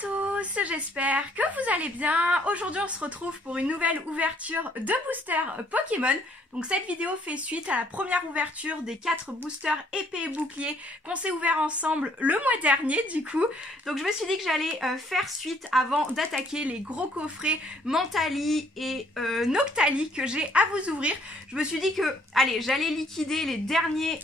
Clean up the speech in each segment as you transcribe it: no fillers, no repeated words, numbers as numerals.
tous, j'espère que vous allez bien. Aujourd'hui on se retrouve pour une nouvelle ouverture de boosters Pokémon. Donc cette vidéo fait suite à la première ouverture des 4 boosters épée et bouclier qu'on s'est ouvert ensemble le mois dernier du coup. Donc je me suis dit que j'allais faire suite avant d'attaquer les gros coffrets Mentali et Noctali que j'ai à vous ouvrir. Je me suis dit que allez, j'allais liquider les derniers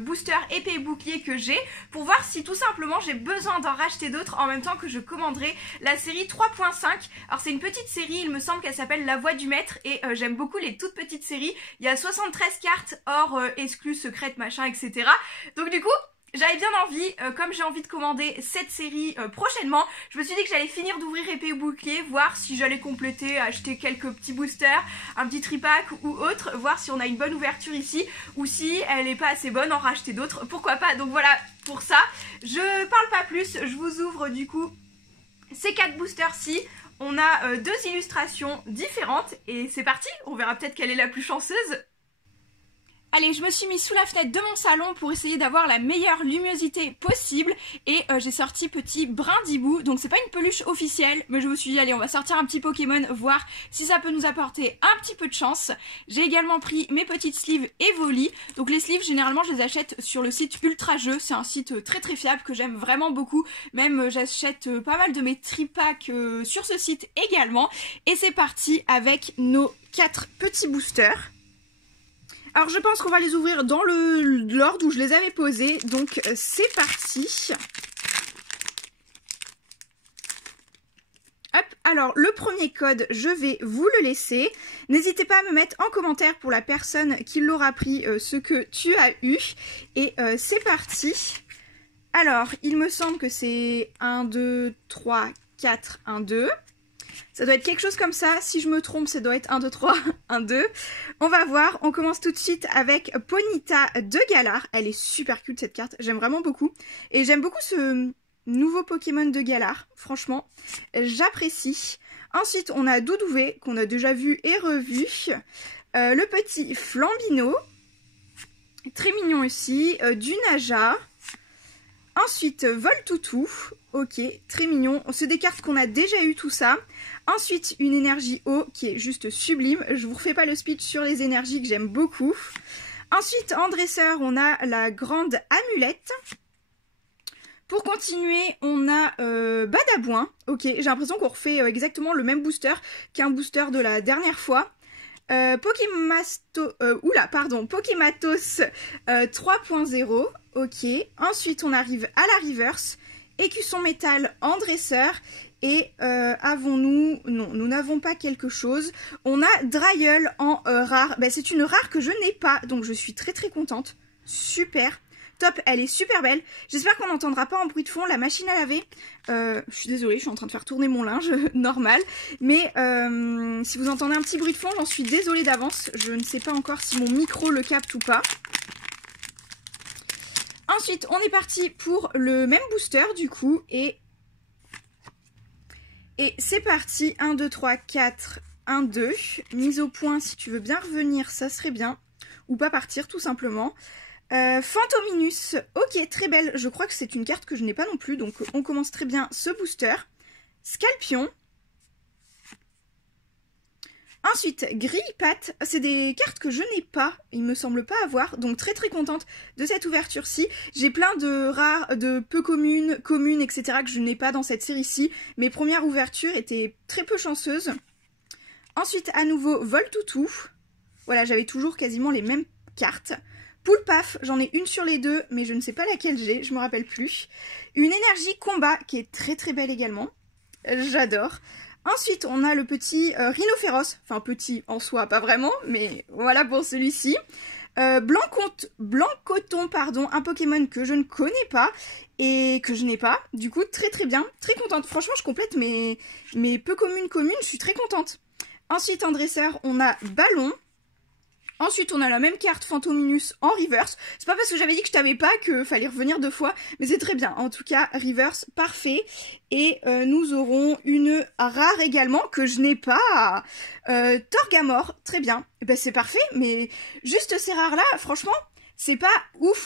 boosters épée et bouclier que j'ai pour voir si tout simplement j'ai besoin d'en racheter d'autres en même temps que je commanderai la série 3.5. Alors c'est une petite série, il me semble qu'elle s'appelle La Voix du Maître et j'aime beaucoup les toutes petites séries. Il y a 73 cartes hors exclus, secrètes, machin, etc. Donc du coup, j'avais bien envie, comme j'ai envie de commander cette série prochainement, je me suis dit que j'allais finir d'ouvrir épée et bouclier, voir si j'allais compléter, acheter quelques petits boosters, un petit tripack ou autre, voir si on a une bonne ouverture ici, ou si elle n'est pas assez bonne, en racheter d'autres, pourquoi pas. Donc voilà, pour ça, je parle pas plus, je vous ouvre du coup ces 4 boosters-ci. On a 2 illustrations différentes et c'est parti, on verra peut-être quelle est la plus chanceuse. Allez, je me suis mis sous la fenêtre de mon salon pour essayer d'avoir la meilleure luminosité possible et j'ai sorti petit Brindibou. Donc c'est pas une peluche officielle, mais je me suis dit allez, on va sortir un petit Pokémon, voir si ça peut nous apporter un petit peu de chance. J'ai également pris mes petites sleeves Evoli. Donc les sleeves, généralement je les achète sur le site Ultra Jeux, c'est un site très très fiable que j'aime vraiment beaucoup. Même j'achète pas mal de mes tripacks sur ce site également. Et c'est parti avec nos 4 petits boosters. Alors je pense qu'on va les ouvrir dans l'ordre où je les avais posés, donc c'est parti. Hop, alors le premier code, je vais vous le laisser. N'hésitez pas à me mettre en commentaire pour la personne qui l'aura pris ce que tu as eu. Et c'est parti. Alors, il me semble que c'est 1, 2, 3, 4, 1, 2. Ça doit être quelque chose comme ça, si je me trompe ça doit être 1, 2, 3, 1, 2. On va voir, on commence tout de suite avec Ponyta de Galar. Elle est super cute cette carte, j'aime vraiment beaucoup. Et j'aime beaucoup ce nouveau Pokémon de Galar, franchement, j'apprécie. Ensuite on a Doudouvé, qu'on a déjà vu et revu. Le petit Flambino, très mignon aussi, du Naja. Ensuite, Voltoutou, ok, très mignon. C'est des cartes qu'on a déjà eu tout ça. Ensuite, une énergie eau qui est juste sublime. Je vous refais pas le speech sur les énergies que j'aime beaucoup. Ensuite, en dresseur, on a la grande amulette. Pour continuer, on a Badabouin. Ok, j'ai l'impression qu'on refait exactement le même booster qu'un booster de la dernière fois. Pokématos 3.0, ok. Ensuite on arrive à la reverse, écusson métal en dresseur. Et avons-nous... Non, nous n'avons pas quelque chose. On a Drayel en rare. Ben, c'est une rare que je n'ai pas, donc je suis très très contente. Super. Top, elle est super belle. J'espère qu'on n'entendra pas en bruit de fond la machine à laver. Je suis désolée, je suis en train de faire tourner mon linge, normal. Mais si vous entendez un petit bruit de fond, j'en suis désolée d'avance. Je ne sais pas encore si mon micro le capte ou pas. Ensuite, on est parti pour le même booster du coup. Et c'est parti. 1, 2, 3, 4, 1, 2. Mise au point, si tu veux bien revenir, ça serait bien. Ou pas partir, tout simplement. Fantominus, ok, très belle, je crois que c'est une carte que je n'ai pas non plus, donc on commence très bien ce booster. Scalpion. Ensuite, Grille-Patte, c'est des cartes que je n'ai pas, il me semble pas avoir, donc très très contente de cette ouverture-ci. J'ai plein de rares, de peu communes, etc. que je n'ai pas dans cette série-ci. Mes premières ouvertures étaient très peu chanceuses. Ensuite, à nouveau, Voltoutou. Voilà, j'avais toujours quasiment les mêmes cartes. Poulpaf, j'en ai une sur les deux, mais je ne sais pas laquelle j'ai, je me rappelle plus. Une énergie combat qui est très très belle également. J'adore. Ensuite, on a le petit Rhinophéros. Enfin, petit en soi, pas vraiment, mais voilà pour celui-ci. Blancoton, pardon, un Pokémon que je ne connais pas et que je n'ai pas. Du coup, très très bien, très contente. Franchement, je complète mes peu communes, je suis très contente. Ensuite, en dresseur, on a Ballon. Ensuite, on a la même carte Fantominus en reverse. C'est pas parce que j'avais dit que je t'avais pas qu'il fallait revenir 2 fois, mais c'est très bien. En tout cas, reverse, parfait. Et nous aurons une rare également que je n'ai pas. Torgamore, très bien. Et ben, c'est parfait, mais juste ces rares-là, franchement, C'est pas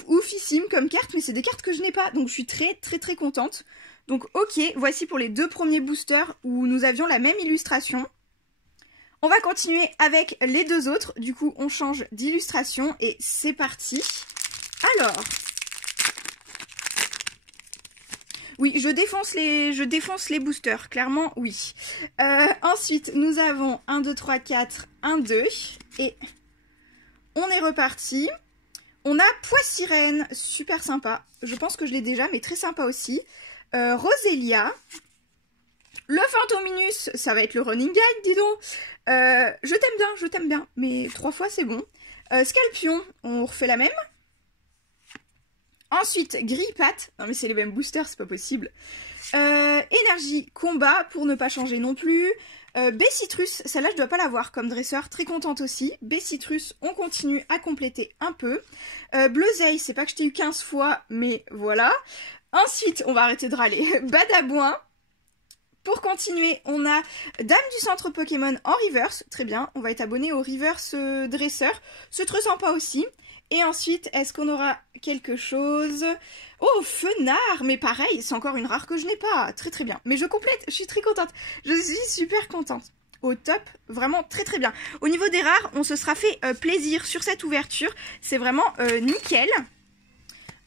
oufissime comme carte, mais c'est des cartes que je n'ai pas, donc je suis très contente. Donc ok, voici pour les 2 premiers boosters où nous avions la même illustration. On va continuer avec les 2 autres, du coup on change d'illustration et c'est parti. Alors, oui, je défonce les boosters, clairement oui. Ensuite, nous avons 1, 2, 3, 4, 1, 2 et on est reparti. On a Poissirène, super sympa. Je pense que je l'ai déjà, mais très sympa aussi. Rosélia. Le Fantominus, ça va être le running gag, dis donc. Je t'aime bien, mais 3 fois c'est bon. Scalpion, on refait la même. Ensuite, Grille-Patte. Non mais c'est les mêmes boosters, c'est pas possible. Énergie, combat, pour ne pas changer non plus. Bessitrus, celle-là je dois pas l'avoir comme dresseur, très contente aussi. Bessitrus, on continue à compléter un peu. Bleuzeil, c'est pas que je t'ai eu 15 fois, mais voilà. Ensuite, on va arrêter de râler. Badabouin. Pour continuer, on a Dame du centre Pokémon en reverse. Très bien, on va être abonné au reverse dresseur. C'est très sympa aussi. Et ensuite, est-ce qu'on aura quelque chose? Oh, Fenard. Mais pareil, c'est encore une rare que je n'ai pas. Très bien. Mais je complète, je suis très contente. Je suis super contente. Au top, vraiment très bien. Au niveau des rares, on se sera fait plaisir sur cette ouverture. C'est vraiment nickel.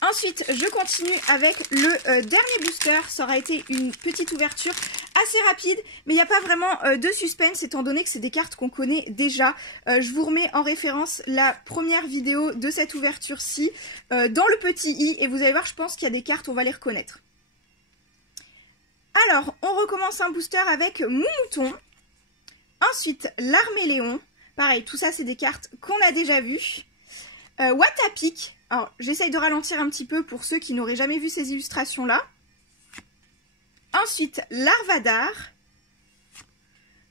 Ensuite, je continue avec le dernier booster. Ça aura été une petite ouverture assez rapide, mais il n'y a pas vraiment de suspense étant donné que c'est des cartes qu'on connaît déjà. Je vous remets en référence la première vidéo de cette ouverture-ci dans le petit i et vous allez voir, je pense qu'il y a des cartes, on va les reconnaître. Alors, on recommence un booster avec Moumouton. Ensuite, l'Arméléon. Pareil, tout ça, c'est des cartes qu'on a déjà vues. Watapic. Alors, j'essaye de ralentir un petit peu pour ceux qui n'auraient jamais vu ces illustrations-là. Ensuite, Larvadar.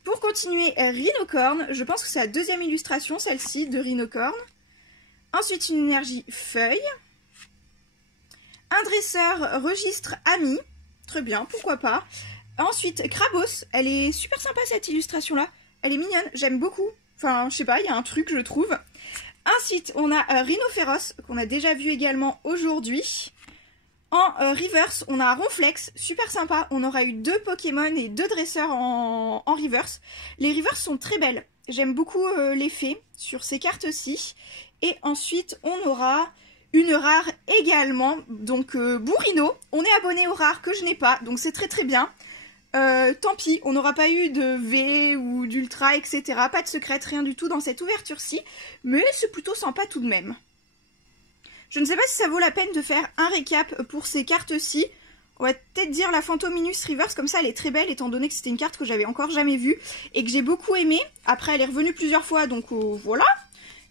Pour continuer, Rhinocorne. Je pense que c'est la 2e illustration, celle-ci, de Rhinocorne. Ensuite, une énergie feuille. Un dresseur registre ami. Très bien, pourquoi pas. Ensuite, Krabos. Elle est super sympa, cette illustration-là. Elle est mignonne, j'aime beaucoup. Enfin, je sais pas, il y a un truc, je trouve. Ensuite, on a Rhinophéros, qu'on a déjà vu également aujourd'hui. En reverse, on a Ronflex, super sympa. On aura eu 2 Pokémon et 2 dresseurs en reverse. Les reverse sont très belles. J'aime beaucoup l'effet sur ces cartes-ci. Et ensuite, on aura une rare également. Donc, Bourrino. On est abonné aux rares que je n'ai pas, donc c'est très bien. Tant pis, on n'aura pas eu de V ou d'Ultra, etc. Pas de secret, rien du tout dans cette ouverture-ci. Mais c'est plutôt sympa tout de même. Je ne sais pas si ça vaut la peine de faire un récap pour ces cartes-ci. On va peut-être dire la Fantominus Reverse, comme ça elle est très belle, étant donné que c'était une carte que j'avais encore jamais vue et que j'ai beaucoup aimée. Après, elle est revenue plusieurs fois, donc voilà.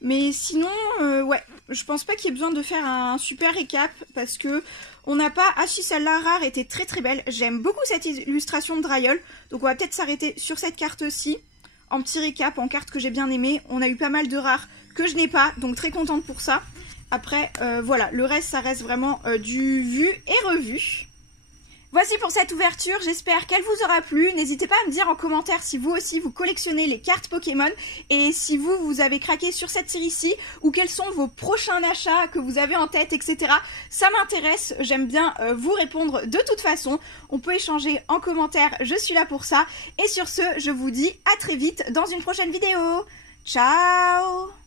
Mais sinon, ouais, je pense pas qu'il y ait besoin de faire un super récap parce que on n'a pas... Ah si, celle-là rare était très belle. J'aime beaucoup cette illustration de Draiol. Donc on va peut-être s'arrêter sur cette carte-ci. En petit récap, en carte que j'ai bien aimée. On a eu pas mal de rares que je n'ai pas, donc très contente pour ça. Après, voilà, le reste, ça reste vraiment du vu et revu. Voici pour cette ouverture, j'espère qu'elle vous aura plu. N'hésitez pas à me dire en commentaire si vous aussi vous collectionnez les cartes Pokémon et si vous avez craqué sur cette série-ci ou quels sont vos prochains achats que vous avez en tête, etc. Ça m'intéresse, j'aime bien vous répondre de toute façon. On peut échanger en commentaire, je suis là pour ça. Et sur ce, je vous dis à très vite dans une prochaine vidéo. Ciao!